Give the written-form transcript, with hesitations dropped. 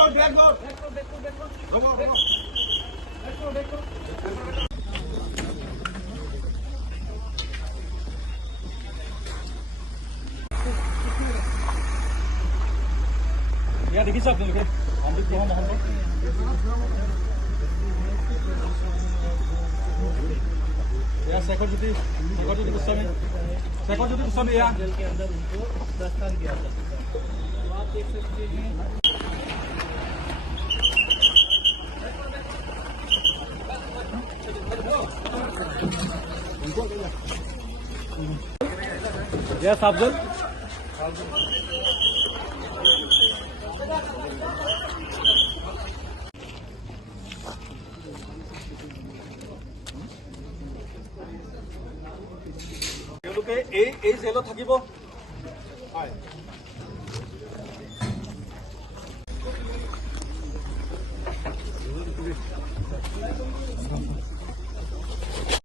Ya deখিছে আপোনালোকে অমৃত মহন্ত या शेखर ज्योति गोस्वामी या जेल के अंदर उनको प्रस्थान किया जा सकता है। तो आप देख सकते हैं यस अफजल এই জেলত থাকিব